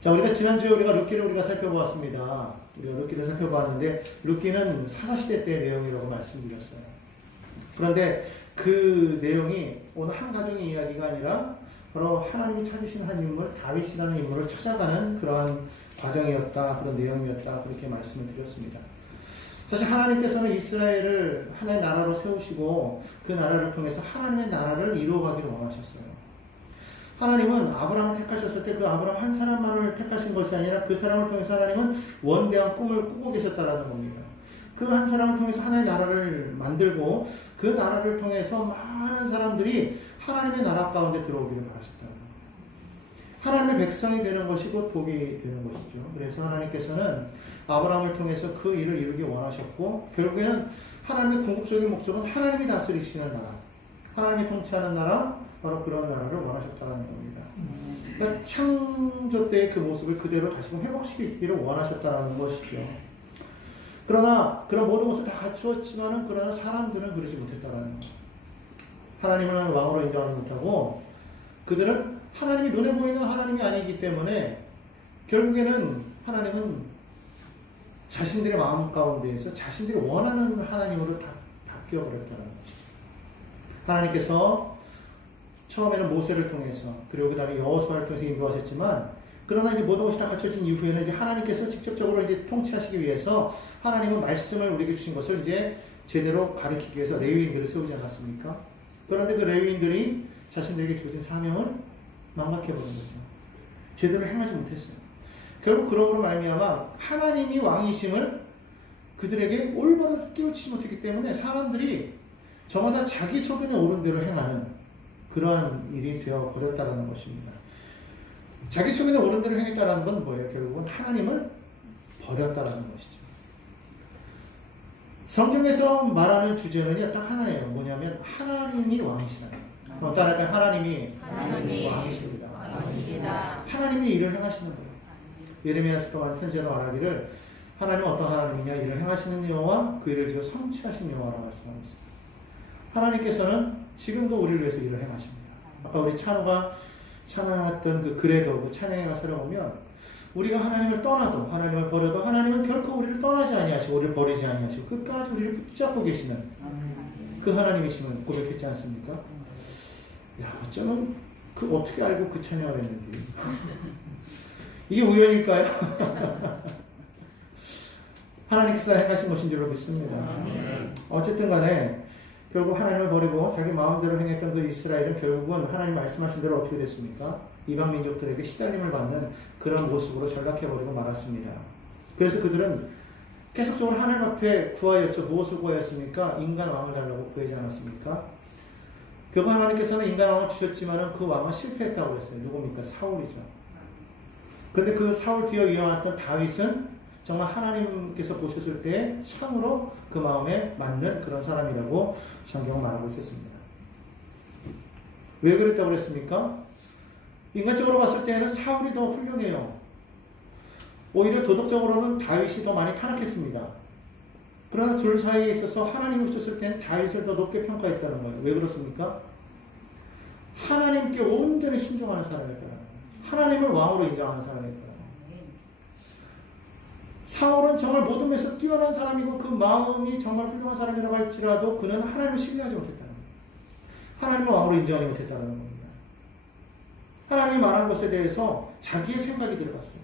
자, 우리가 지난주에 룻기를 살펴보았습니다. 우리가 룻기를 살펴보았는데, 룻기는 사사시대 때의 내용이라고 말씀드렸어요. 그런데 그 내용이 오늘 한 가정의 이야기가 아니라 바로 하나님이 찾으신 한 인물, 다윗이라는 인물을 찾아가는 그러한 과정이었다, 그런 내용이었다, 그렇게 말씀을 드렸습니다. 사실 하나님께서는 이스라엘을 하나의 나라로 세우시고 그 나라를 통해서 하나님의 나라를 이루어가기를 원하셨어요. 하나님은 아브라함을 택하셨을 때 그 아브라함 한 사람만을 택하신 것이 아니라 그 사람을 통해서 하나님은 원대한 꿈을 꾸고 계셨다라는 겁니다. 그 한 사람을 통해서 하나의 나라를 만들고 그 나라를 통해서 많은 사람들이 하나님의 나라 가운데 들어오기를 바라셨다. 하나님의 백성이 되는 것이 곧 복이 되는 것이죠. 그래서 하나님께서는 아브라함을 통해서 그 일을 이루기 원하셨고, 결국에는 하나님의 궁극적인 목적은 하나님이 다스리시는 나라, 하나님이 통치하는 나라, 바로 그런 나라를 원하셨다는 겁니다. 그러니까 창조 때의 그 모습을 그대로 다시금 회복시키기를 원하셨다는 것이죠. 그러나 그런 모든 것을 다 갖추었지만은 그러나 사람들은 그러지 못했다라는 거예요. 하나님을 왕으로 인정하지 못하고 그들은 하나님이 눈에 보이는 하나님이 아니기 때문에 결국에는 하나님은 자신들의 마음 가운데에서 자신들이 원하는 하나님으로 바뀌어버렸다는 것이죠. 하나님께서 처음에는 모세를 통해서 그리고 그 다음에 여호수아를 통해서 인도하셨지만 그러나 이제 모든 것이 다 갖춰진 이후에는 이제 하나님께서 직접적으로 이제 통치하시기 위해서 하나님은 말씀을 우리에게 주신 것을 이제 제대로 가르치기 위해서 레위인들을 세우지 않았습니까? 그런데 그 레위인들이 자신들에게 주어진 사명을 망각해버린 거죠. 제대로 행하지 못했어요. 결국 그러므로 말미암아 하나님이 왕이심을 그들에게 올바로 깨우치지 못했기 때문에 사람들이 저마다 자기 소견에 오른 대로 행하는 그러한 일이 되어버렸다는 것입니다. 자기 소견에 오른 대로 행했다는 건 뭐예요? 결국은 하나님을 버렸다는 것이죠. 성경에서 말하는 주제는요, 딱 하나예요. 뭐냐면 하나님이 왕이시다. 따라서 하나님이 왕이십니다. 하나님이 일을 행하시는 거예요. 예레미야서가 선지자로 말하기를 하나님은 어떤 하나님이냐, 일을 행하시는 여호와 그 일을 지어 성취하시는 여호와라고 말씀하고 있습니다. 하나님께서는 지금도 우리를 위해서 일을 행하십니다. 아까 우리 찬호가 찬양했던 그 글에도 그 찬양에 가서 보면 우리가 하나님을 떠나도 하나님을 버려도 하나님은 결코 우리를 떠나지 아니하시고 우리를 버리지 아니하시고 끝까지 우리를 붙잡고 계시는 그 하나님이심을 고백했지 않습니까? 야, 어쩌면 그 어떻게 알고 그 찬양을 했는지 이게 우연일까요? 하나님께서 행하신 것인 줄 믿습니다. 어쨌든 간에 결국 하나님을 버리고 자기 마음대로 행했던 그 이스라엘은 결국은 하나님 말씀하신 대로 어떻게 됐습니까? 이방 민족들에게 시달림을 받는 그런 모습으로 전락해버리고 말았습니다. 그래서 그들은 계속적으로 하나님 앞에 구하였죠. 무엇을 구하였습니까? 인간 왕을 달라고 구하지 않았습니까? 결국 하나님께서는 인간 왕을 주셨지만 그 왕은 실패했다고 했어요. 누굽니까? 사울이죠. 그런데 그 사울 뒤에 이어왔던 다윗은 정말 하나님께서 보셨을 때 참으로 그 마음에 맞는 그런 사람이라고 성경은 말하고 있었습니다. 왜 그랬다고 그랬습니까? 인간적으로 봤을 때는 사울이 더 훌륭해요. 오히려 도덕적으로는 다윗이 더 많이 타락했습니다. 그러나 둘 사이에 있어서 하나님이 보셨을 때는 다윗을 더 높게 평가했다는 거예요. 왜 그렇습니까? 하나님께 온전히 순종하는 사람이었다는 거예요. 하나님을 왕으로 인정하는 사람이었다는 거예요. 사울은 정말 모든 면에서 뛰어난 사람이고 그 마음이 정말 훌륭한 사람이라고 할지라도 그는 하나님을 신뢰하지 못했다는 거예요. 하나님을 왕으로 인정하지 못했다는 겁니다. 하나님이 말한 것에 대해서 자기의 생각이 들어갔어요.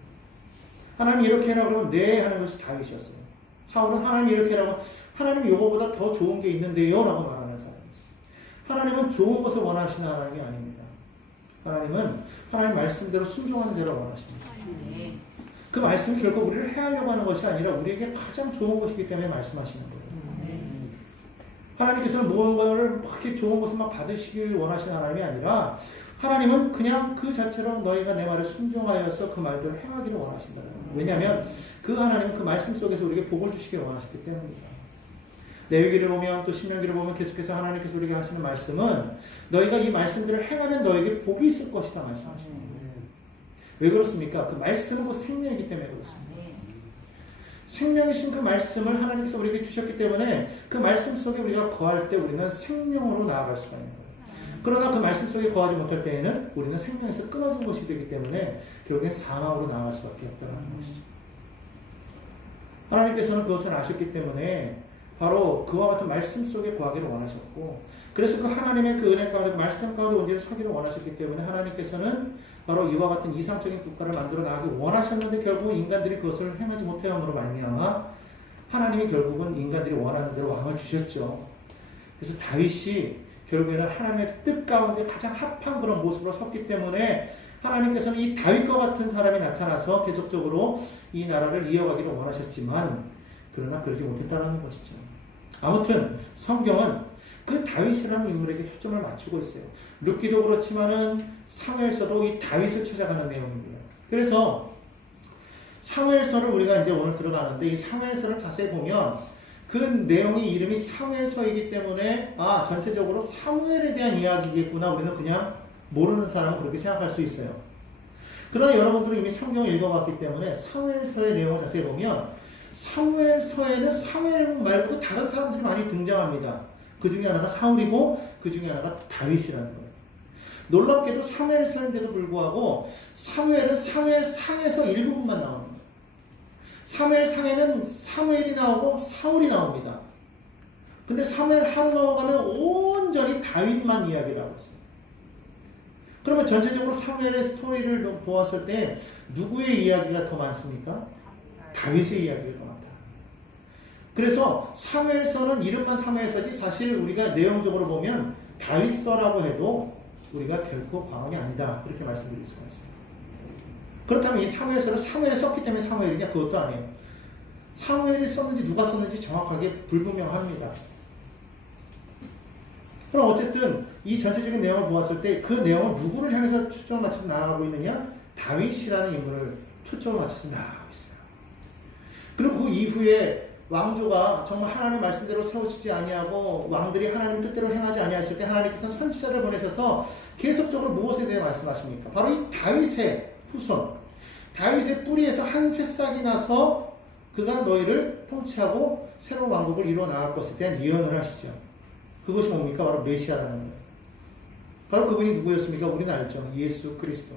하나님이 이렇게 해라 그러면 네 하는 것이 다윗이었어요. 사울은 하나님이 이렇게 해라고 하나님 이거보다 더 좋은 게 있는데요 라고 말하는 사람이었어요. 하나님은 좋은 것을 원하시는 하나님이 아닙니다. 하나님은 하나님 말씀대로 순종하는 자를 원하십니다. 그 말씀이 결코 우리를 해하려고 하는 것이 아니라 우리에게 가장 좋은 것이기 때문에 말씀하시는 거예요. 하나님께서는 무언가를 막 이렇게 좋은 것을 막 받으시길 원하시는 하나님이 아니라 하나님은 그냥 그 자체로 너희가 내 말을 순종하여서 그 말들을 행하기를 원하신다는 거예요. 왜냐하면 그 하나님은 그 말씀 속에서 우리에게 복을 주시기를 원하셨기 때문입니다. 레위기를 보면 또 신명기를 보면 계속해서 하나님께서 우리에게 하시는 말씀은 너희가 이 말씀들을 행하면 너에게 복이 있을 것이다 말씀하시는 거예요. 왜 그렇습니까? 그 말씀은 곧 생명이기 때문에 그렇습니다. 생명이신 그 말씀을 하나님께서 우리에게 주셨기 때문에 그 말씀 속에 우리가 거할 때 우리는 생명으로 나아갈 수가 있는 거예요. 그러나 그 말씀 속에 거하지 못할 때에는 우리는 생명에서 끊어진 것이 되기 때문에 결국엔 사망으로 나아갈 수밖에 없다는 것이죠. 하나님께서는 그것을 아셨기 때문에 바로 그와 같은 말씀 속에 거하기를 원하셨고, 그래서 그 하나님의 그 은혜 가운데 말씀 가운데 온전히 서기를 원하셨기 때문에 하나님께서는 바로 이와 같은 이상적인 국가를 만들어 나가기 원하셨는데 결국은 인간들이 그것을 행하지 못함으로 말미암아 하나님이 결국은 인간들이 원하는 대로 왕을 주셨죠. 그래서 다윗이 결국에는 하나님의 뜻 가운데 가장 합한 그런 모습으로 섰기 때문에 하나님께서는 이 다윗과 같은 사람이 나타나서 계속적으로 이 나라를 이어가기를 원하셨지만 그러나 그러지 못했다는 것이죠. 아무튼 성경은 그 다윗이라는 인물에게 초점을 맞추고 있어요. 룻기도 그렇지만은 사무엘서도 이 다윗을 찾아가는 내용입니다. 그래서 사무엘서를 우리가 이제 오늘 들어가는데 이 사무엘서를 자세히 보면 그 내용이 이름이 사무엘서이기 때문에 전체적으로 사무엘에 대한 이야기겠구나, 우리는 그냥 모르는 사람은 그렇게 생각할 수 있어요. 그러나 여러분들은 이미 성경을 읽어봤기 때문에 사무엘서의 내용을 자세히 보면 사무엘서에는 사무엘 말고 다른 사람들이 많이 등장합니다. 그 중에 하나가 사울이고 그 중에 하나가 다윗이라는 거예요. 놀랍게도 사무엘서인데도 불구하고 사무엘은 사무엘상에서 일부분만 나옵니다. 사무엘상에는 사무엘이 나오고 사울이 나옵니다. 근데 사무엘하로 넘어가면 온전히 다윗만 이야기를 하고 있어요. 그러면 전체적으로 사무엘의 스토리를 보았을 때 누구의 이야기가 더 많습니까? 다윗의 이야기가 더 많다. 그래서 사무엘서는 이름만 사무엘서지 사실 우리가 내용적으로 보면 다윗서라고 해도 우리가 결코 과언이 아니다, 그렇게 말씀드릴 수가 있습니다. 그렇다면 이 사무엘서를 사무엘이 썼기 때문에 사무엘이냐? 그것도 아니에요. 사무엘이 썼는지 누가 썼는지 정확하게 불분명합니다. 그럼 어쨌든 이 전체적인 내용을 보았을 때 그 내용은 누구를 향해서 초점을 맞춰서 나아가고 있느냐? 다윗이라는 인물을 초점을 맞춰서 나아가고 있어요. 그리고 그 이후에 왕조가 정말 하나님의 말씀대로 세워지지 아니하고 왕들이 하나님의 뜻대로 행하지 아니하실 때 하나님께서는 선지자를 보내셔서 계속적으로 무엇에 대해 말씀하십니까? 바로 이 다윗의 후손, 다윗의 뿌리에서 한 새싹이 나서 그가 너희를 통치하고 새로운 왕국을 이루어 나갈 것에 대한 예언을 하시죠. 그것이 뭡니까? 바로 메시아라는 거예요. 바로 그분이 누구였습니까? 우리는 알죠. 예수 그리스도.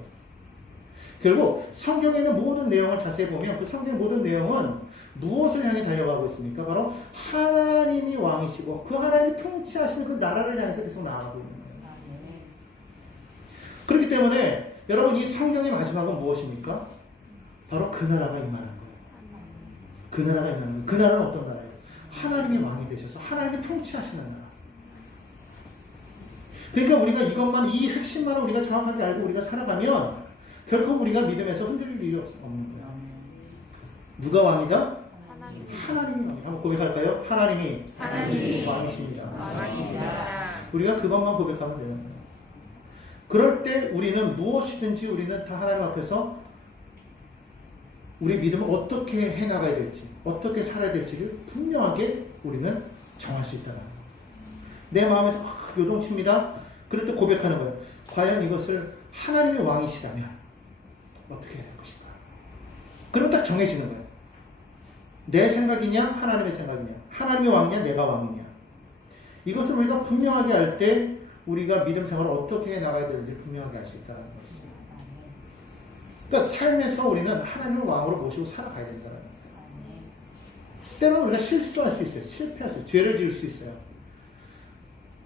결국 성경에 있는 모든 내용을 자세히 보면 그 성경의 모든 내용은 무엇을 향해 달려가고 있습니까? 바로 하나님이 왕이시고 그 하나님이 통치하시는 그 나라를 향해서 계속 나아가고 있는 거예요. 그렇기 때문에 여러분, 이 성경의 마지막은 무엇입니까? 바로 그 나라가 임하는 거예요. 그 나라가 임하는 거예요. 그 나라는 어떤 나라예요? 하나님이 왕이 되셔서 하나님이 통치하시는 나라. 그러니까 우리가 이것만, 이 핵심만을 우리가 정확하게 알고 우리가 살아가면 결코 우리가 믿음에서 흔들릴 일이 없는 거예요. 누가 왕이다? 하나님이 왕이다. 한번 고백할까요? 하나님이 왕이십니다. 우리가 그것만 고백하면 되는 거예요. 그럴 때 우리는 무엇이든지 우리는 다 하나님 앞에서 우리 믿음을 어떻게 해나가야 될지, 어떻게 살아야 될지를 분명하게 우리는 정할 수 있다는 거예요. 내 마음에서 막 요동칩니다. 그럴 때 고백하는 거예요. 과연 이것을 하나님의 왕이시라면 어떻게 해야 될 것인가? 그럼 딱 정해지는 거예요. 내 생각이냐? 하나님의 생각이냐? 하나님의 왕이냐? 내가 왕이냐? 이것을 우리가 분명하게 알 때 우리가 믿음 생활을 어떻게 해 나가야 되는지 분명하게 알 수 있다는 것이죠. 그러니까 삶에서 우리는 하나님을 왕으로 모시고 살아가야 된다는 거예요. 때로는 우리가 실수할 수 있어요. 실패할 수 있어요. 죄를 지을 수 있어요.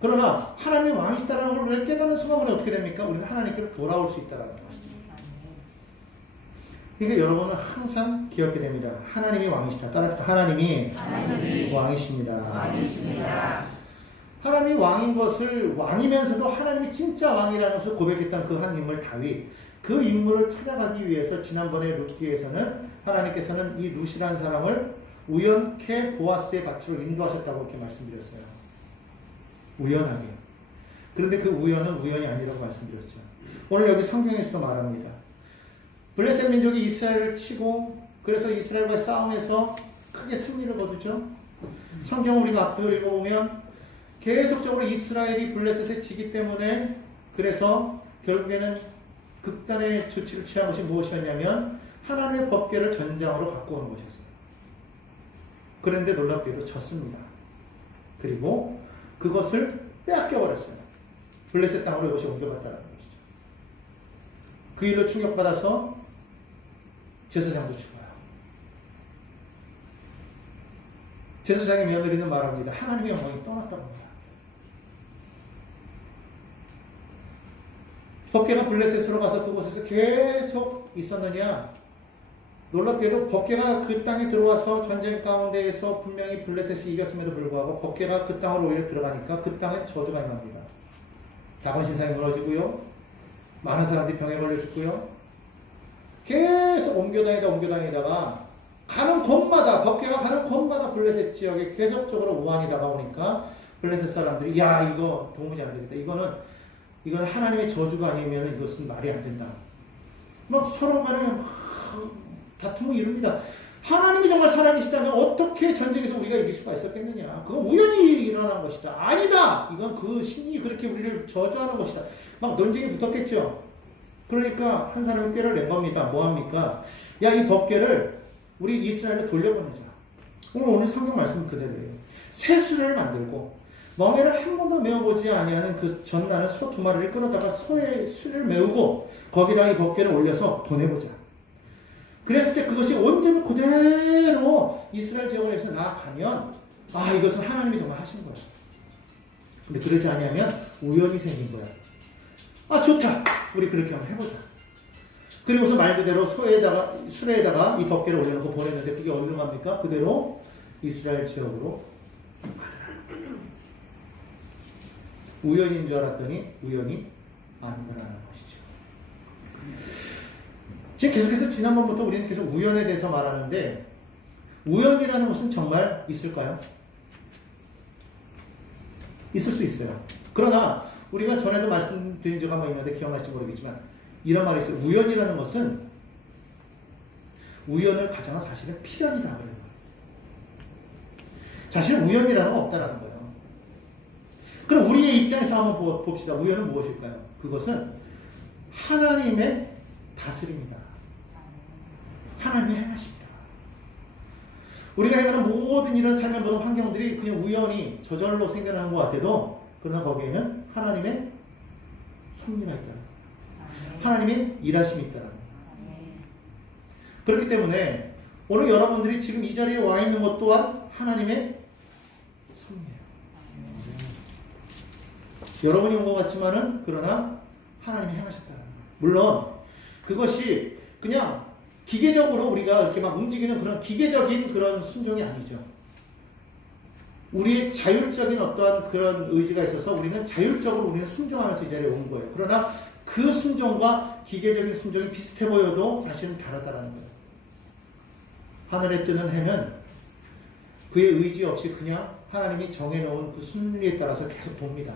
그러나 하나님이 왕이시다라는 걸 우리가 깨닫는 순간 우리는 어떻게 됩니까? 우리는 하나님께로 돌아올 수 있다는 것이죠. 그러니까 여러분은 항상 기억해야 됩니다. 하나님이 왕이시다. 따라서 하나님이 왕이십니다. 하나님이 왕인 것을, 왕이면서도 하나님이 진짜 왕이라는 것을 고백했던 그 한 인물 다윗, 그 인물을 찾아가기 위해서 지난번에 룻기에서는 하나님께서는 이 룻이라는 사람을 우연케 보아스의 밭으로 인도하셨다고 이렇게 말씀드렸어요. 우연하게. 그런데 그 우연은 우연이 아니라고 말씀드렸죠. 오늘 여기 성경에서 말합니다. 블레셋 민족이 이스라엘을 치고 그래서 이스라엘과 싸움에서 크게 승리를 거두죠. 성경 우리가 앞으로 읽어보면 계속적으로 이스라엘이 블레셋에 지기 때문에 그래서 결국에는 극단의 조치를 취한 것이 무엇이었냐면 하나님의 법궤를 전장으로 갖고 오는 것이었어요. 그런데 놀랍게도 졌습니다. 그리고 그것을 빼앗겨버렸어요. 블레셋 땅으로 이것이 옮겨갔다는 것이죠. 그 일로 충격받아서 제사장도 죽어요. 제사장의 며느리는 말합니다. 하나님의 영광이 떠났다고 합니다. 법궤가 블레셋으로 가서 그곳에서 계속 있었느냐? 놀랍게도 법궤가 그 땅에 들어와서 전쟁 가운데에서 분명히 블레셋이 이겼음에도 불구하고 법궤가 그 땅으로 오히려 들어가니까 그 땅에 저주가 임합니다. 다곤 신상이 무너지고요. 많은 사람들이 병에 걸려 죽고요. 계속 옮겨다니다가 가는 곳마다 법궤가 가는 곳마다 블레셋 지역에 계속적으로 우환이 다가오니까 블레셋 사람들이 야 이거 도무지 안 되겠다. 이건 하나님의 저주가 아니면 이것은 말이 안 된다. 막 서로 간에 다툼을 이룹니다. 하나님이 정말 살아계시다면 어떻게 전쟁에서 우리가 이길 수가 있었겠느냐. 그건 우연히 일어난 것이다. 아니다. 이건 그 신이 그렇게 우리를 저주하는 것이다. 막 논쟁이 붙었겠죠. 그러니까 한 사람이 꾀를 낸 겁니다. 뭐합니까? 야, 이 법궤를 우리 이스라엘로 돌려보내자. 오늘 성경 말씀 그대로예요. 새 수레를 만들고 멍에를 한 번도 메어보지 아니하는 그 전나는 소 2마리를 끌어다가 소의 수레를 메우고 거기다가 이 법궤를 올려서 보내보자. 그랬을 때 그것이 온전히 그대로 이스라엘 지역에서 나아가면 이것은 하나님이 정말 하신 거야. 근데 그러지 아니하면 우연이 생긴 거야. 좋다. 우리 그렇게 한번 해보자. 그리고서 말 그대로 수레에다가 이 법궤를 올려놓고 보냈는데 그게 어디로 갑니까? 그대로 이스라엘 지역으로 우연인 줄 알았더니 우연이 아니더라는 것이죠. 지금 계속해서 지난번부터 우리는 계속 우연에 대해서 말하는데 우연이라는 것은 정말 있을까요? 있을 수 있어요. 그러나 우리가 전에도 말씀드린 적 한번 있는데 기억날지 모르겠지만 이런 말이 있어요. 우연이라는 것은 우연을 가장한 사실은 필연이다 그래요. 사실은 우연이라는 건 없다라는 거예요. 그럼 우리의 입장에서 한번 봅시다. 우연은 무엇일까요? 그것은 하나님의 다스림이다. 하나님의 행하십니다. 우리가 행하는 모든 이런 삶의 모든 환경들이 그냥 우연히 저절로 생겨나는 것 같아도 그러나 거기에는 하나님의 섭리가 있다. 하나님의 일하심이 있다. 그렇기 때문에 오늘 여러분들이 지금 이 자리에 와 있는 것 또한 하나님의 섭리예요. 여러분이 온 것 같지만은 그러나 하나님이 행하셨다는 거예요. 물론 그것이 그냥 기계적으로 우리가 이렇게 막 움직이는 그런 기계적인 그런 순종이 아니죠. 우리의 자율적인 어떠한 그런 의지가 있어서 우리는 자율적으로 우리는 순종하면서 이 자리에 온 거예요. 그러나 그 순종과 기계적인 순종이 비슷해 보여도 사실은 다르다는 거예요. 하늘에 뜨는 해는 그의 의지 없이 그냥 하나님이 정해놓은 그 순리에 따라서 계속 돕니다.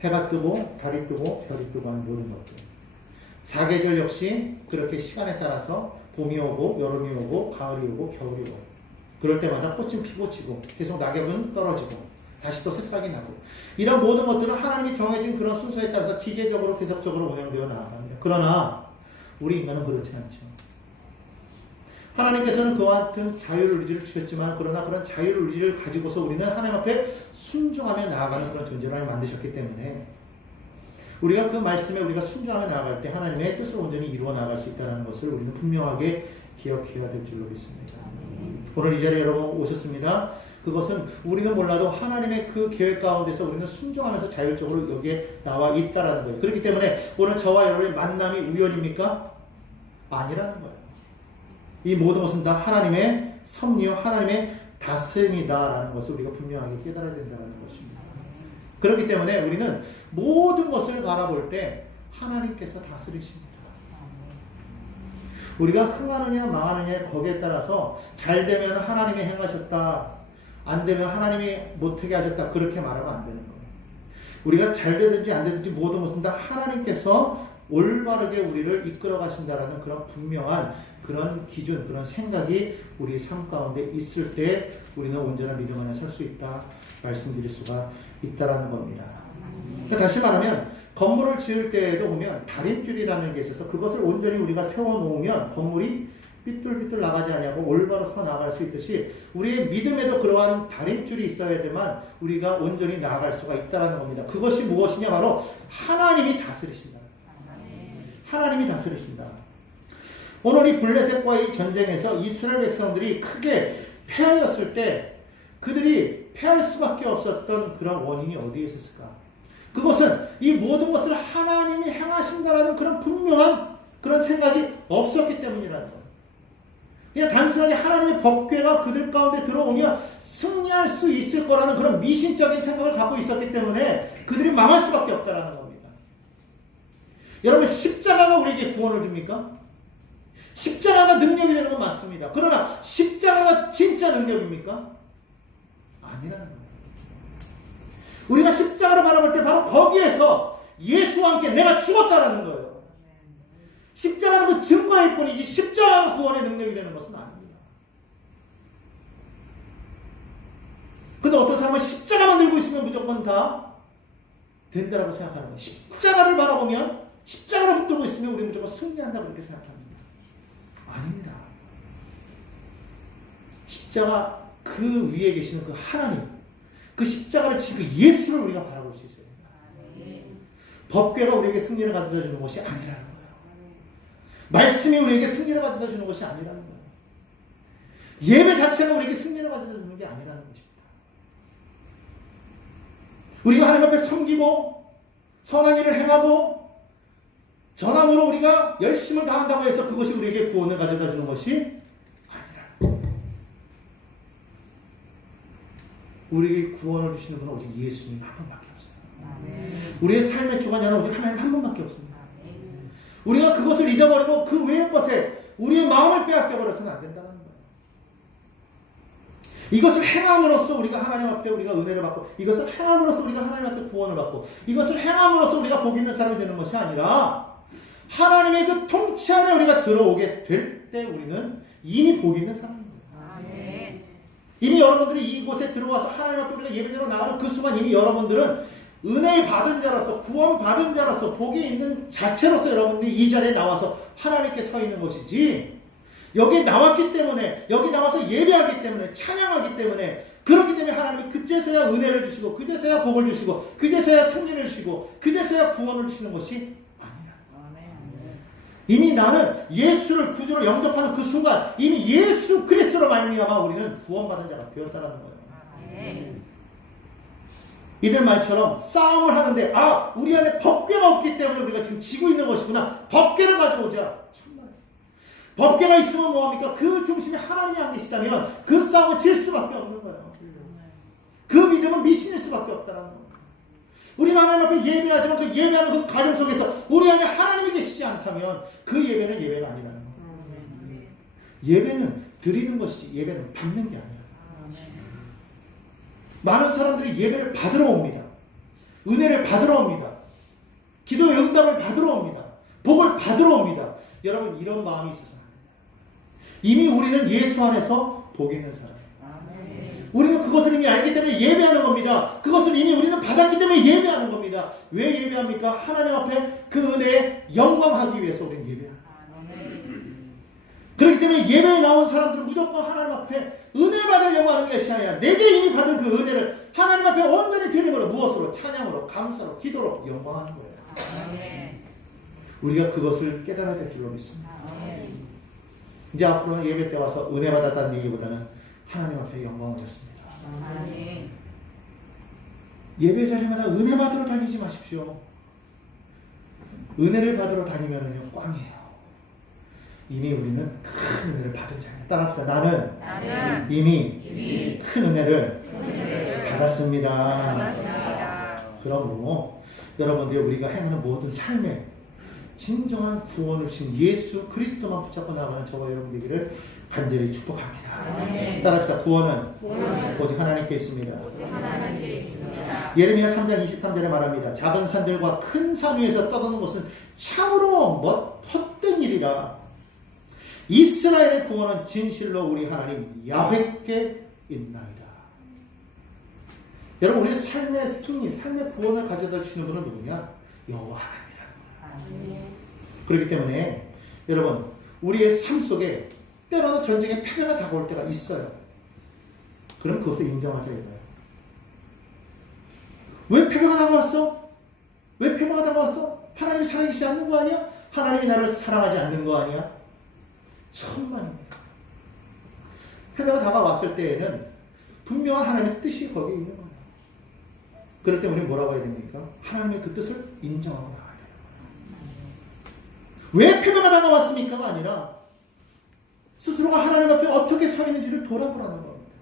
해가 뜨고 달이 뜨고 별이 뜨고 하는 모든 것들. 사계절 역시 그렇게 시간에 따라서 봄이 오고 여름이 오고 가을이 오고 겨울이 오고 그럴 때마다 꽃은 피고 지고 계속 낙엽은 떨어지고 다시 또 새싹이 나고 이런 모든 것들은 하나님이 정해진 그런 순서에 따라서 기계적으로 계속적으로 운영되어 나아갑니다. 그러나 우리 인간은 그렇지 않죠. 하나님께서는 그와 같은 자율의지를 주셨지만 그러나 그런 자율의지를 가지고서 우리는 하나님 앞에 순종하며 나아가는 그런 존재를 만드셨기 때문에 우리가 그 말씀에 우리가 순종하며 나아갈 때 하나님의 뜻을 온전히 이루어 나아갈 수 있다는 것을 우리는 분명하게 기억해야 될 줄로 믿습니다. 오늘 이 자리에 여러분 오셨습니다. 그것은 우리는 몰라도 하나님의 그 계획 가운데서 우리는 순종하면서 자율적으로 여기에 나와 있다라는 거예요. 그렇기 때문에 오늘 저와 여러분의 만남이 우연입니까? 아니라는 거예요. 이 모든 것은 다 하나님의 섭리요 하나님의 다스림이다라는 것을 우리가 분명하게 깨달아야 된다는 것입니다. 그렇기 때문에 우리는 모든 것을 바라볼 때 하나님께서 다스리십니다. 우리가 흥하느냐 망하느냐 거기에 따라서 잘 되면 하나님이 행하셨다, 안 되면 하나님이 못하게 하셨다 그렇게 말하면 안 되는 거예요. 우리가 잘 되든지 안 되든지 모든 것은 다 하나님께서 올바르게 우리를 이끌어 가신다라는 그런 분명한 그런 기준, 그런 생각이 우리 삶 가운데 있을 때 우리는 온전한 믿음 안에 설 수 있다 말씀드릴 수가 있다라는 겁니다. 그러니까 다시 말하면 건물을 지을 때에도 보면 다림줄이라는 게 있어서 그것을 온전히 우리가 세워놓으면 건물이 삐뚤삐뚤 나가지 않냐고 올바로 서 나갈 수 있듯이 우리의 믿음에도 그러한 다림줄이 있어야지만 우리가 온전히 나아갈 수가 있다는 겁니다. 그것이 무엇이냐? 바로 하나님이 다스리신다. 하나님이 다스리신다. 오늘 이 블레셋과의 전쟁에서 이스라엘 백성들이 크게 패하였을 때 그들이 패할 수밖에 없었던 그런 원인이 어디에 있었을까? 그것은 이 모든 것을 하나님이 행하신다라는 그런 분명한 그런 생각이 없었기 때문이라는 거예요. 그냥 단순하게 하나님의 법궤가 그들 가운데 들어오면 승리할 수 있을 거라는 그런 미신적인 생각을 갖고 있었기 때문에 그들이 망할 수밖에 없다는 겁니다. 여러분, 십자가가 우리에게 구원을 줍니까? 십자가가 능력이 되는 건 맞습니다. 그러나 십자가가 진짜 능력입니까? 아니라는 거예요. 우리가 십자가를 바라볼 때 바로 거기에서 예수와 함께 내가 죽었다라는 거예요. 십자가는 그 증거일 뿐이지 십자가가 구원의 능력이 되는 것은 아닙니다. 근데 어떤 사람은 십자가만 들고 있으면 무조건 다 된다라고 생각하는 거예요. 십자가를 바라보면 십자가를 붙들고 있으면 우리 무조건 승리한다 그렇게 생각합니다. 아닙니다. 십자가 그 위에 계시는 그 하나님, 그 십자가를 지신 그 예수를 우리가 바라볼 수 있어야 됩니다. 법궤가 우리에게 승리를 가져다 주는 것이 아니라는 거예요. 말씀이 우리에게 승리를 가져다 주는 것이 아니라는 거예요. 예배 자체가 우리에게 승리를 가져다 주는 게 아니라는 것입니다. 우리가 하나님 앞에 섬기고 선한 일을 행하고 전함으로 우리가 열심을 다한다고 해서 그것이 우리에게 구원을 가져다 주는 것이 아니라는 거예요. 우리에게 구원을 주시는 분은 오직 예수님 한 분밖에 없어요. 우리의 삶의 주관자는 오직 하나님 한 분밖에 없습니다. 우리가 그것을 잊어버리고 그 외의 것에 우리의 마음을 빼앗겨버려서는 안 된다는 거예요. 이것을 행함으로써 우리가 하나님 앞에 우리가 은혜를 받고, 이것을 행함으로써 우리가 하나님 앞에 구원을 받고, 이것을 행함으로써 우리가 복 있는 사람이 되는 것이 아니라 하나님의 그 통치 안에 우리가 들어오게 될 때 우리는 이미 복 있는 사람입니다. 이미 여러분들이 이곳에 들어와서 하나님 앞에 우리가 예배자로 나가는 그 순간 이미 여러분들은 은혜를 받은 자로서, 구원 받은 자로서, 복이 있는 자체로서 여러분들이 이 자리에 나와서 하나님께 서 있는 것이지, 여기에 나왔기 때문에, 여기 나와서 예배하기 때문에, 찬양하기 때문에, 그렇기 때문에 하나님이 그제서야 은혜를 주시고, 그제서야 복을 주시고, 그제서야 승리를 주시고, 그제서야 구원을 주시는 것이 아니라. 이미 나는 예수를 구주로 영접하는 그 순간 이미 예수 그리스도로 말미암아 우리는 구원받은 자가 되었다는 거예요. 이들 말처럼 싸움을 하는데 우리 안에 법궤가 없기 때문에 우리가 지금 지고 있는 것이구나. 법궤를 가져오자. 참나. 법궤가 있으면 뭐합니까? 그 중심에 하나님이 안 계시다면 그 싸움을 질 수밖에 없는 거예요. 그 믿음은 미신일 수밖에 없다는 거예요. 우리가 하나님 앞에 예배하지만 그 예배하는 그 과정 속에서 우리 안에 하나님이 계시지 않다면 그 예배는 예배가 아니라는 거예요. 예배는 드리는 것이지 예배는 받는 게 아니에요. 많은 사람들이 예배를 받으러 옵니다. 은혜를 받으러 옵니다. 기도 응답을 받으러 옵니다. 복을 받으러 옵니다. 여러분, 이런 마음이 있어서는 안 됩니다. 이미 우리는 예수 안에서 복 있는 사람이에요. 우리는 그것을 이미 알기 때문에 예배하는 겁니다. 그것을 이미 우리는 받았기 때문에 예배하는 겁니다. 왜 예배합니까? 하나님 앞에 그 은혜에 영광하기 위해서 우리는 예배합니다. 그렇기 때문에 예배에 나온 사람들은 무조건 하나님 앞에 은혜 받을 영광하는 것이 아니라 내게 이미 받은 그 은혜를 하나님 앞에 온전히 드림으로, 무엇으로? 찬양으로, 감사로, 기도로 영광하는 거예요. 우리가 그것을 깨달아야 될 줄로 믿습니다. 이제 앞으로는 예배 때 와서 은혜 받았다는 얘기보다는 하나님 앞에 영광을 드렸습니다. 예배 자리마다 은혜 받으러 다니지 마십시오. 은혜를 받으러 다니면은요 꽝이에요. 이미 우리는 큰 은혜를 받은 자입니다. 따라합시다. 나는 이미 큰 은혜를 받았습니다. 그러므로 여러분들이 우리가 행하는 모든 삶에 진정한 구원을 주신 예수 그리스도만 붙잡고 나가는 저와 여러분 되기를 간절히 축복합니다. 따라합시다. 구원은 오직 하나님께 있습니다. 예레미야 3장 23절에 말합니다. 작은 산들과 큰 산 위에서 떠도는 것은 참으로 헛된 일이라. 이스라엘의 구원은 진실로 우리 하나님 야훼께 있나이다. 여러분, 우리의 삶의 승리, 삶의 구원을 가져다 주시는 분은 누구냐? 여호와 하나님이라는 거예요. 그렇기 때문에 여러분, 우리의 삶 속에 때로는 전쟁에 패배가 다가올 때가 있어요. 그럼 그것을 인정하자 이거예요. 왜 패배가 다가왔어? 왜 패배가 다가왔어? 하나님이 살아계시지 않는 거 아니야? 하나님이 나를 사랑하지 않는 거 아니야? 천만입니다. 패배가 다가왔을 때에는 분명한 하나님의 뜻이 거기에 있는 거예요. 그럴 때 우리는 뭐라고 해야 됩니까? 하나님의 그 뜻을 인정하고 나가야 돼요. 왜 패배가 다가왔습니까가 아니라 스스로가 하나님 앞에 어떻게 서 있는지를 돌아보라는 겁니다.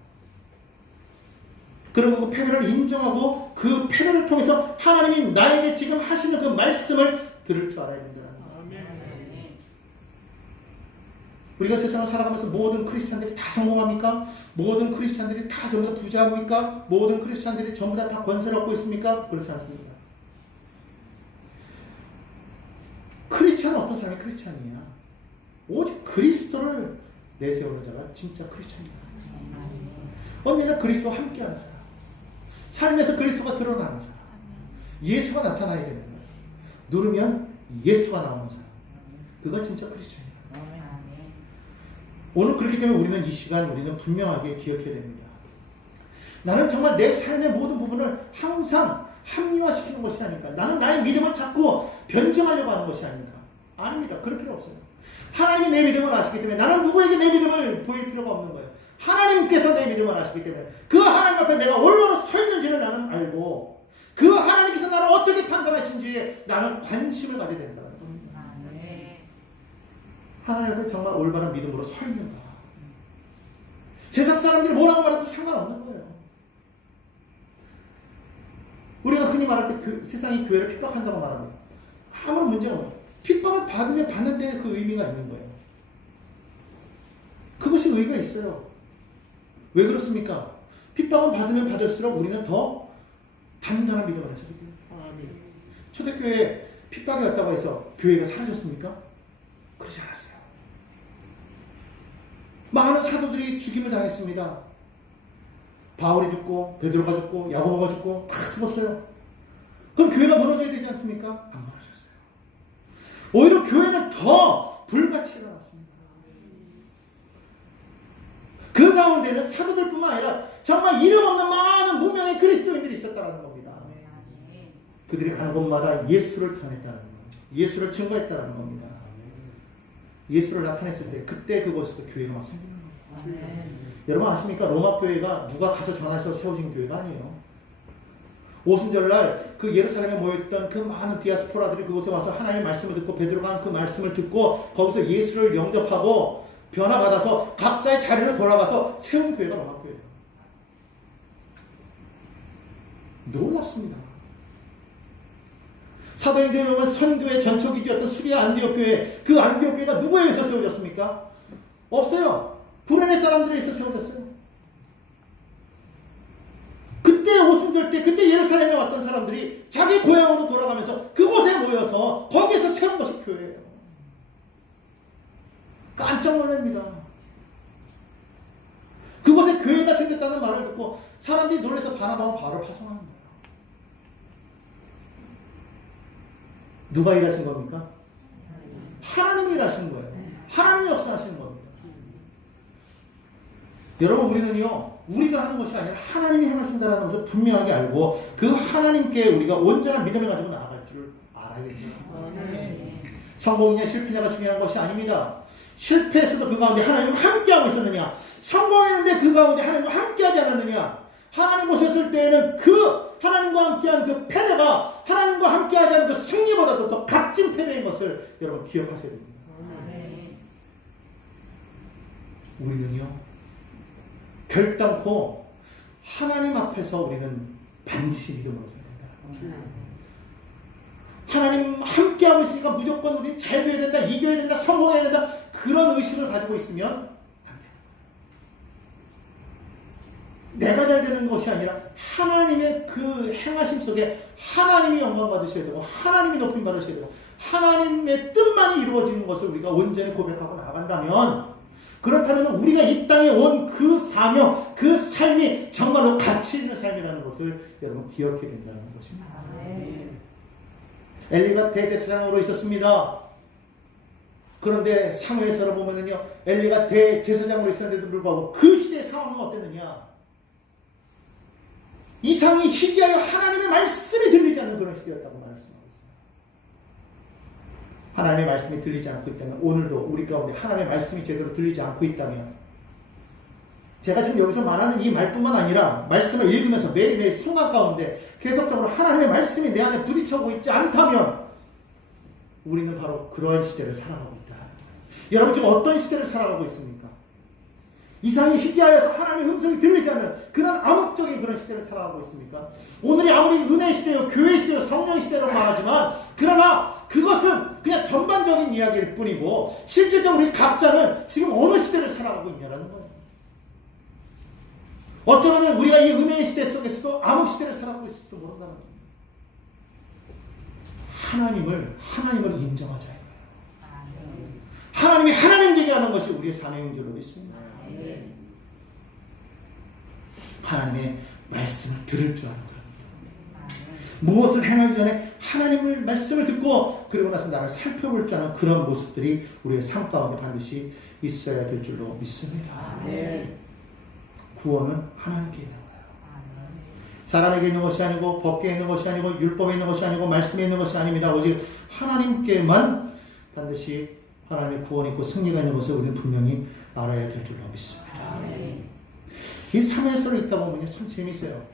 그리고 그 패배를 인정하고 그 패배를 통해서 하나님이 나에게 지금 하시는 그 말씀을 들을 줄 알아야 된다는 거예요. 우리가 세상을 살아가면서 모든 크리스찬들이 다 성공합니까? 모든 크리스찬들이 다 전부 다 부자합니까? 모든 크리스찬들이 전부 다 권세를 얻고 있습니까? 그렇지 않습니다. 크리스찬은 어떤 사람이 크리스찬이야? 오직 그리스도를 내세우는 자가 진짜 크리스찬이야. 언제나 그리스도와 함께하는 사람, 삶에서 그리스도가 드러나는 사람, 예수가 나타나야 되는 거야. 누르면 예수가 나오는 사람, 그가 진짜 크리스찬이야. 오늘 그렇기 때문에 우리는 이 시간 우리는 분명하게 기억해야 됩니다. 나는 정말 내 삶의 모든 부분을 항상 합리화시키는 것이 아닙니까? 나는 나의 믿음을 자꾸 변증하려고 하는 것이 아닙니까? 아닙니다. 그럴 필요 없어요. 하나님이 내 믿음을 아시기 때문에 나는 누구에게 내 믿음을 보일 필요가 없는 거예요. 하나님께서 내 믿음을 아시기 때문에 그 하나님 앞에 내가 올바로 서 있는지를 나는 알고 그 하나님께서 나를 어떻게 판단하신지에 나는 관심을 가져야 된다는 겁니다. 하나님 앞에 정말 올바른 믿음으로 서 있는가. 세상 사람들이 뭐라고 말해도 상관없는 거예요. 우리가 흔히 말할 때 세상이 교회를 핍박한다고 말합니다. 아무런 문제가 없어요. 핍박을 받으면 받는 데에 그 의미가 있는 거예요. 그것이 의미가 있어요. 왜 그렇습니까? 핍박을 받으면 받을수록 우리는 더 단단한 믿음을 가지게 돼요. 초대교회에 핍박이 왔다고 해서 교회가 사라졌습니까? 그러지 않았어요. 많은 사도들이 죽임을 당했습니다. 바울이 죽고 베드로가 죽고 야고보가 죽고 다 죽었어요. 그럼 교회가 무너져야 되지 않습니까? 안 무너졌어요. 오히려 교회는 더 불같이 일어났습니다. 그 가운데는 사도들뿐만 아니라 정말 이름 없는 많은 무명의 그리스도인들이 있었다는 겁니다. 그들이 가는 곳마다 예수를 전했다는 겁니다. 예수를 증거했다는 겁니다. 예수를 나타냈을 때 그때 그곳에서 교회가 막 생기는 겁니다. 여러분 아십니까? 로마 교회가 누가 가서 전화해서 세워진 교회가 아니에요. 오순절날 그 예루살렘에 모였던 그 많은 디아스포라들이 그곳에 와서 하나님의 말씀을 듣고 베드로가 한 그 말씀을 듣고 거기서 예수를 영접하고 변화받아서 각자의 자리로 돌아가서 세운 교회가 로마 교회예요. 놀랍습니다. 사도행전은 선교의 전초기지였던 수리아 안디옥 교회, 그 안디옥 교회가 누구에 의해서 세워졌습니까? 없어요. 불안의 사람들에 의해서 세워졌어요. 그때 오순절 때, 그때 예루살렘에 왔던 사람들이 자기 고향으로 돌아가면서 그곳에 모여서 거기에서 세운 것이 교회예요. 깜짝 놀랍니다. 그곳에 교회가 생겼다는 말을 듣고 사람들이 놀라서 바나바와 바울을 파송하는 거예요. 누가 일하신 겁니까? 하나님이 일하신 거예요. 하나님이 역사하신 겁니다. 여러분 우리는요, 우리가 하는 것이 아니라 하나님이 행하신다는 것을 분명하게 알고 그 하나님께 우리가 온전한 믿음을 가지고 나아갈 줄 알아야 됩니다. 성공이냐 실패냐가 중요한 것이 아닙니다. 실패했어도 그 가운데 하나님과 함께하고 있었느냐, 성공했는데 그 가운데 하나님과 함께하지 않았느냐, 하나님 오셨을 때에는 그 하나님과 함께한 그 패배가 하나님과 함께하지 않은 그 승리보다도 더 값진 패배인 것을 여러분 기억하셔야 됩니다. 우리는요, 결단코 하나님 앞에서 우리는 반드시 믿음으로 서야 된다. 하나님 함께하고 있으니까 무조건 우리 잘 되어야 된다, 이겨야 된다, 성공해야 된다, 그런 의식을 가지고 있으면 안 돼요. 내가 잘 되는 것이 아니라 하나님의 그 행하심 속에 하나님이 영광 받으셔야 되고 하나님이 높임 받으셔야 되고 하나님의 뜻만이 이루어지는 것을 우리가 온전히 고백하고 나간다면, 그렇다면 우리가 이 땅에 온 그 사명, 그 삶이 정말로 가치 있는 삶이라는 것을 여러분 기억해야 된다는 것입니다. 엘리가 대제사장으로 있었습니다. 그런데 사무엘서를 보면은요, 엘리가 대제사장으로 있었는데도 불구하고 그 시대의 상황은 어땠느냐? 이상이 희귀하여 하나님의 말씀이 들리지 않는 그런 시대였다고 말씀하고 있어요. 하나님의 말씀이 들리지 않고 있다면, 오늘도 우리 가운데 하나님의 말씀이 제대로 들리지 않고 있다면, 제가 지금 여기서 말하는 이 말뿐만 아니라 말씀을 읽으면서 매일매일 순간 가운데 계속적으로 하나님의 말씀이 내 안에 부딪혀오고 있지 않다면 우리는 바로 그러한 시대를 살아가고 있다. 여러분 지금 어떤 시대를 살아가고 있습니까? 이상이 희귀하여서 하나님의 음성이 들리지 않는 그런 암흑적인 그런 시대를 살아가고 있습니까? 오늘이 아무리 은혜 시대요, 교회 시대요, 성령 시대라고 말하지만, 그러나 그것은 그냥 전반적인 이야기일 뿐이고 실질적으로 우리 각자는 지금 어느 시대를 살아가고 있냐라는 거예요. 어쩌면 우리가 이 은혜의 시대 속에서도 암흑 시대를 살아가고 있을지도 모른다는 거예요. 하나님을 인정하자. 하나님이 하나님 되게 하는 것이 우리의 사명인 줄로 믿습니다. 하나님의 말씀을 들을 줄 아는 겁니다. 무엇을 행하기 전에 하나님의 말씀을 듣고 그러고 나서 나를 살펴볼 줄 아는 그런 모습들이 우리의 삶 가운데 반드시 있어야 될 줄로 믿습니다. 구원은 하나님께 있는 거예요. 사람에게 있는 것이 아니고 법계에 있는 것이 아니고 율법에 있는 것이 아니고 말씀에 있는 것이 아닙니다. 오직 하나님께만 반드시 하나님의 구원이 있고 승리가 있는 것을 우리는 분명히 알아야 될 줄로 믿습니다. 이 사무엘서를 읽다 보면 참 재밌어요.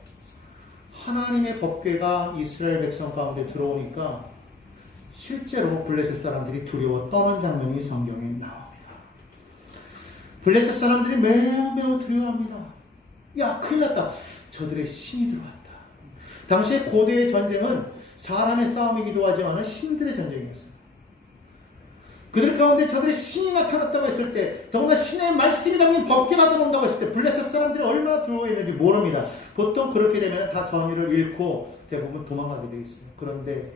하나님의 법궤가 이스라엘 백성 가운데 들어오니까 실제로 블레셋 사람들이 두려워 떠는 장면이 성경에 나옵니다. 블레셋 사람들이 매우 두려워합니다. 야, 큰일 났다. 저들의 신이 들어왔다. 당시에 고대의 전쟁은 사람의 싸움이기도 하지만 신들의 전쟁이었습니다. 그들 가운데 저들의 신이 나타났다고 했을 때, 더구나 신의 말씀이 담긴 법궤가 들어온다고 했을 때 블레셋 사람들이 얼마나 두려워했는지 모릅니다. 보통 그렇게 되면 다 전의를 잃고 대부분 도망가게 되어 있어요. 그런데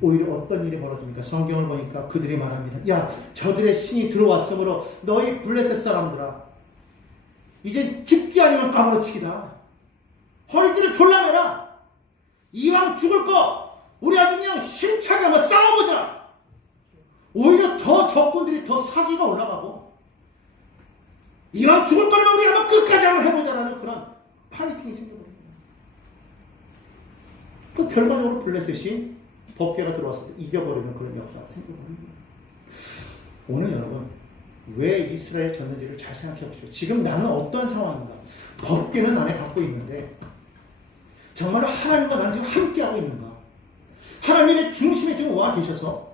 오히려 어떤 일이 벌어집니까? 성경을 보니까 그들이 말합니다. 야, 저들의 신이 들어왔으므로 너희 블레셋 사람들아, 이제 죽기 아니면 까무러치기다. 허리띠를 졸라매라. 이왕 죽을 거 우리 아주 그냥 힘차게 한번 싸워보자. 오히려 더 적군들이 더 사기가 올라가고, 이왕 죽을 거라면 우리 한번 끝까지 한번 해보자라는 그런 파이팅이 생겨버립니다. 그 결과적으로 블레셋이 법궤가 들어왔을 때 이겨버리는 그런 역사가 생겨버립니다. 오늘 여러분, 왜 이스라엘 졌는지를 잘 생각해 보십시오. 지금 나는 어떤 상황인가? 법궤는 안에 갖고 있는데 정말로 하나님과 나는 지금 함께하고 있는가? 하나님의 중심에 지금 와 계셔서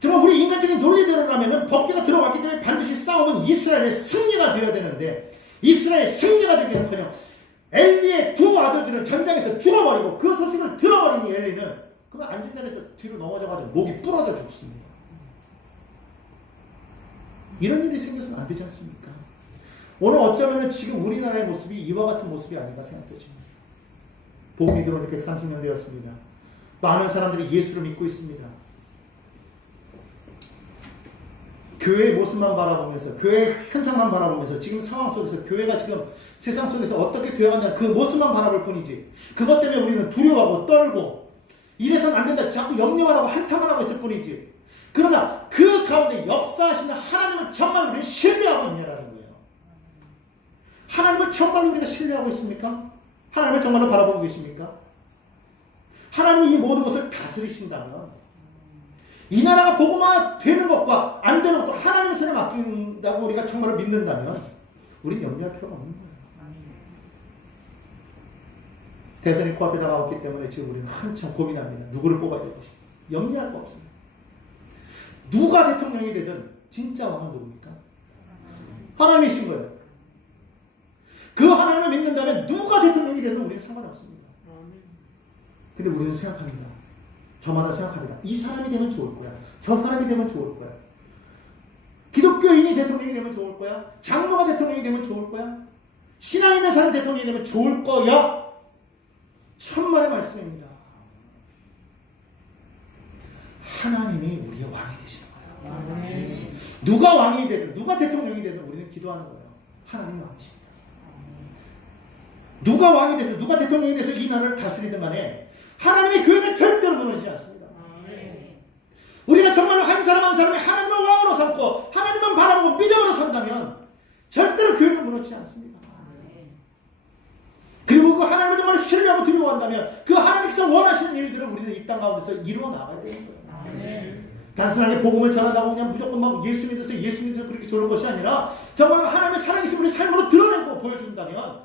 정말 우리 인간적인 논리대로라면 법궤가 들어왔기 때문에 반드시 싸움은 이스라엘의 승리가 되어야 되는데, 이스라엘의 승리가 되기는커녕 엘리의 두 아들들은 전장에서 죽어버리고 그 소식을 들어버린 이 엘리는 그만 앉은 자리에서 뒤로 넘어져가지고 목이 부러져 죽습니다. 이런 일이 생겨서는 안 되지 않습니까? 오늘 어쩌면 지금 우리나라의 모습이 이와 같은 모습이 아닌가 생각되집니다. 복음이 들어온 지 130년 되었습니다. 많은 사람들이 예수를 믿고 있습니다. 교회의 모습만 바라보면서, 교회의 현상만 바라보면서, 지금 상황 속에서 교회가 지금 세상 속에서 어떻게 되어가냐 그 모습만 바라볼 뿐이지, 그것 때문에 우리는 두려워하고 떨고 이래서는 안 된다 자꾸 염려만 하고 한탄만 하고 있을 뿐이지, 그러나 그 가운데 역사하시는 하나님을 정말 우리는 신뢰하고 있냐라는 거예요. 하나님을 정말 우리가 신뢰하고 있습니까? 하나님을 정말로 바라보고 계십니까? 하나님이 이 모든 것을 다스리신다면 이 나라가 복음화 되는 것과 안 되는 것도 하나님의 손에 맡긴다고 우리가 정말로 믿는다면 우리는 염려할 필요가 없는 거예요. 대선이 코앞에 다가왔기 때문에 지금 우리는 한참 고민합니다. 누구를 뽑아야 될지. 염려할 거 없습니다. 누가 대통령이 되든 진짜 왕은 누굽니까? 하나님이신 거예요. 그 하나님을 믿는다면 누가 대통령이 되든 우리는 상관없습니다. 근데 우리는 생각합니다. 저마다 생각합니다. 이 사람이 되면 좋을 거야. 저 사람이 되면 좋을 거야. 기독교인이 대통령이 되면 좋을 거야. 장로가 대통령이 되면 좋을 거야. 신앙 있는 사람이 대통령이 되면 좋을 거야. 천만의 말씀입니다. 하나님이 우리의 왕이 되시는 거예요. 누가 왕이 되든 누가 대통령이 되든 우리는 기도하는 거예요. 하나님 왕이십니다. 누가 왕이 돼서 누가 대통령이 돼서 이 나라를 다스리든 간에 하나님의 교회는 절대로 무너지지 않습니다. 우리가 정말 사람 한 사람이 하나님을 왕으로 삼고 하나님만 바라보고 믿음으로 산다면 절대로 교회는 무너지지 않습니다. 그리고 그 하나님을 정말 신뢰하고 두려워한다면 그 하나님께서 원하시는 일들을 우리는 이 땅 가운데서 이루어 나가야 되는 거예요. 단순하게 복음을 전하다고 그냥 무조건 막 예수 믿어서 그렇게 좋은 것이 아니라 정말 하나님의 살아계신 우리 삶으로 드러내고 보여준다면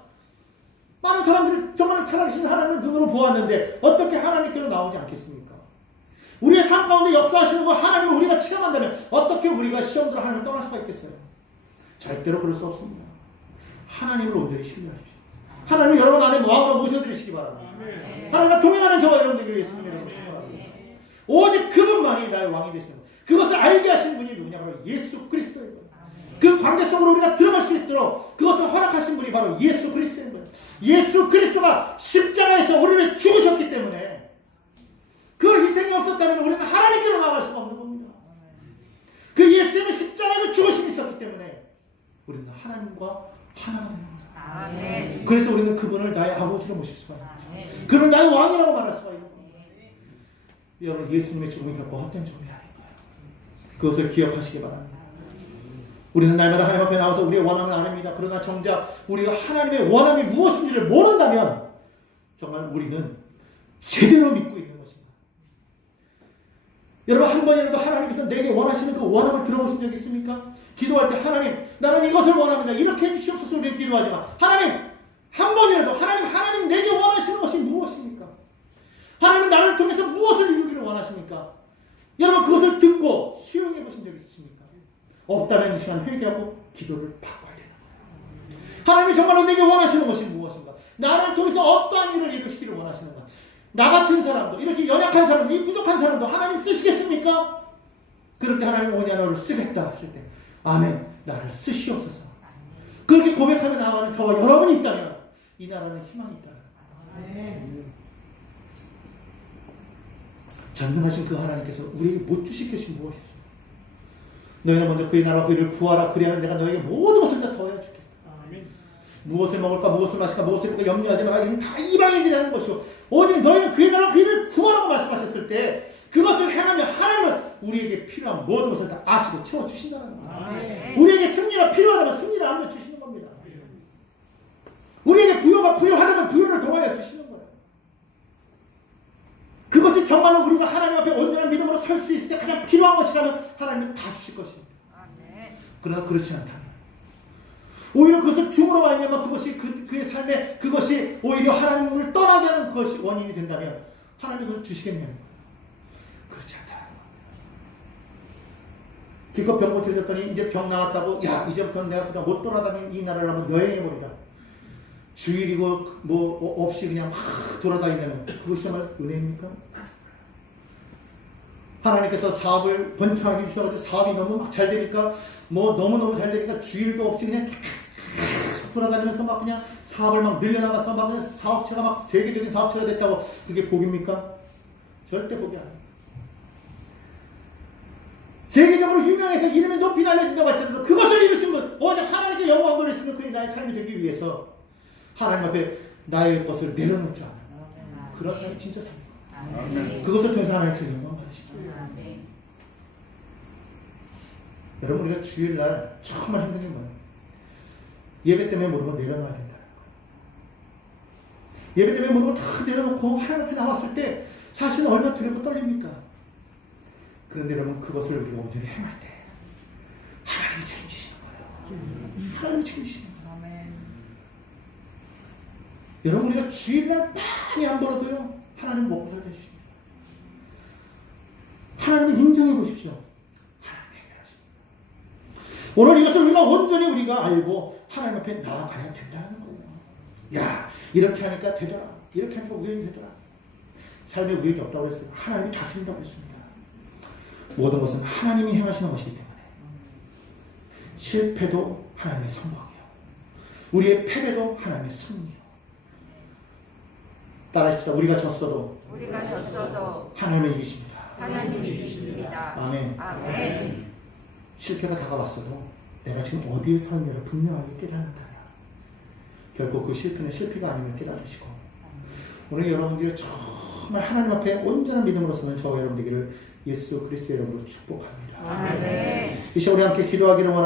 많은 사람들이 정말 살아계신 하나님을 눈으로 보았는데 어떻게 하나님께로 나오지 않겠습니까? 우리의 삶 가운데 역사하시는 거 하나님을 우리가 체험한다면 어떻게 우리가 시험대로 하나님을 떠날 수가 있겠어요? 절대로 그럴 수 없습니다. 하나님을 온전히 신뢰하십시오. 하나님을 여러분 안에 왕으로 모셔드리시기 바랍니다. 하나님과 동행하는 저와 여러분들에게 예수님 여러분 축원합니다. 오직 그분만이 나의 왕이 되시는 것. 그것을 알게 하신 분이 누구냐? 바로 예수 그리스도인 거예요. 그 관계 속으로 우리가 들어갈 수 있도록 그것을 허락하신 분이 바로 예수 그리스도인 거예요. 예수 그리스도가 십자가에서 우리를 위해 죽으셨기 때문에 그 희생이 없었다면 우리는 하나님께로 나갈 수가 없는 겁니다. 그 예수님의 십자가에서 죽으심이 있었기 때문에 우리는 하나님과 하나가 되는 겁니다. 아멘. 그래서 우리는 그분을 나의 아버지로 모실 수가 있는 거죠. 그는 나의 왕이라고 말할 수가 있는 겁니다. 여러분 예수님의 죽음이 결코 헛된 죽음이 아닌 거예요. 그것을 기억하시기 바랍니다. 우리는 날마다 하나님 앞에 나와서 우리의 원함을 아닙니다. 그러나 정작 우리가 하나님의 원함이 무엇인지를 모른다면 정말 우리는 제대로 믿고 있는 것입니다. 여러분 한 번이라도 하나님께서 내게 원하시는 그 원함을 들어보신 적 있습니까? 기도할 때 하나님 나는 이것을 원합니다. 이렇게 해주시옵소서 우리는 기도하지만 하나님 한 번이라도 하나님 내게 원하시는 것이 무엇입니까? 하나님 나를 통해서 무엇을 이루기를 원하십니까? 여러분 그것을 듣고 수용해 보신 적 있으십니까? 없다면 이 시간 회개하고 기도를 바꿔야 되는 거예요. 하나님이 정말로 내게 원하시는 것이 무엇인가? 나를 통해서 어떠한 일을 이루시기를 원하시는가? 나 같은 사람도 이렇게 연약한 사람도 이 부족한 사람도 하나님 쓰시겠습니까? 그럴 때 하나님 오냐 너를 쓰겠다 하실 때 아멘 나를 쓰시옵소서. 그렇게 고백하며 나아가는 저와 여러분이 있다면 이 나라는 희망이 있다. 전능하신 그 하나님께서 우리에게 못 주실 것이 무엇이었습니까? 너희는 먼저 그의 나라와 그를 구하라. 그리하면 내가 너에게 모든 것을 다 더하여 주겠다. 무엇을 먹을까 무엇을 마실까 무엇을 입을까 염려하지 마라. 이는 다 이방인들이 하는 것이고 오직 너희는 그의 나라와 그를 구하라고 말씀하셨을 때 그것을 행하면 하나님은 우리에게 필요한 모든 것을 다 아시고 채워주신다는 거예요. 우리에게 승리가 필요하다면 승리를 안겨주시는 겁니다. 우리에게 부여가 필요하다면 부여를 도와여 주시는 거예요. 그것이 정말로 우리가 하나님 앞에 온전한 믿음으로 설 수 있을 때 가장 필요한 것이라면 하나님은 다 주실 것입니다. 그러나 그렇지 않다면 오히려 그것을 줌으로 말미암아 그것이 그의 삶에 그것이 오히려 하나님을 떠나게 하는 것이 원인이 된다면 하나님은 그걸 주시겠냐는 거예요. 그렇지 않다는 거예요. 기껏 병 고쳐졌더니 이제 병 나왔다고 야 이제부터는 내가 그냥 못 돌아다니는 이 나라를 한번 여행해버리라. 주일이고 뭐 없이 그냥 막 돌아다니면 그것이 정말 은혜입니까? 하나님께서 사업을 번창하게 주셔가지고 사업이 너무 막 잘 되니까 뭐 너무너무 잘 되니까 주일도 없이 그냥 계속 돌아다니면서 막 그냥 사업을 막 늘려나가서 막 그냥 사업체가 막 세계적인 사업체가 됐다고 그게 복입니까? 절대 복이 아니에요. 세계적으로 유명해서 이름이 높이 날려진다고 할지라도 그것을 이루신 분 오직 하나님께 영광 돌리시는 그의 나의 삶이 되기 위해서 하나님 앞에 나의 것을 내려놓을 줄 아는 그런 삶이 진짜 삶이에요. 그것을 통해서 하나님께서 영광 받으시죠. 여러분 우리가 주일날 정말 힘든 게 뭐예요? 예배 때문에 모든 걸 내려놔야 된다는 거예요. 예배 때문에 모든 걸 다 내려놓고 하나님 앞에 나왔을 때 사실은 얼마나 두렵고 떨립니까? 그런데 여러분 그것을 우리가 온전히 행할 때 하나님이 책임지시는 거예요. 하나님이 책임지시는 거예요. 여러분 우리가 주일날 많이 안 벌어도요 하나님 먹고 살게 해주십니다. 하나님을 인정해 보십시오. 하나님 해결하십니다. 오늘 이것을 우리가 온전히 우리가 알고 하나님 앞에 나아가야 된다는 거예요. 야 이렇게 하니까 되더라. 이렇게 하니까 우연히 되더라. 삶에 우연이 없다고 했어요. 하나님이 다스린다고 했습니다. 모든 것은 하나님이 행하시는 것이기 때문에 실패도 하나님의 성공이요 우리의 패배도 하나님의 승리요. 따라합시다. 우리가 졌어도 하나님이 이기십니다. 하나님이 이기십니다. 아멘. 아멘. 실패가 다가왔어도 내가 지금 어디에 서 있냐를 분명하게 깨닫는다면 결국 그 실패는 실패가 아님을 깨달으시고 오늘 여러분들이 정말 하나님 앞에 온전한 믿음으로 서는 저와 여러분 되기를 예수 그리스도의 이름으로 축복합니다. 아멘. 이 시간 우리 함께 기도하기를 원합니다.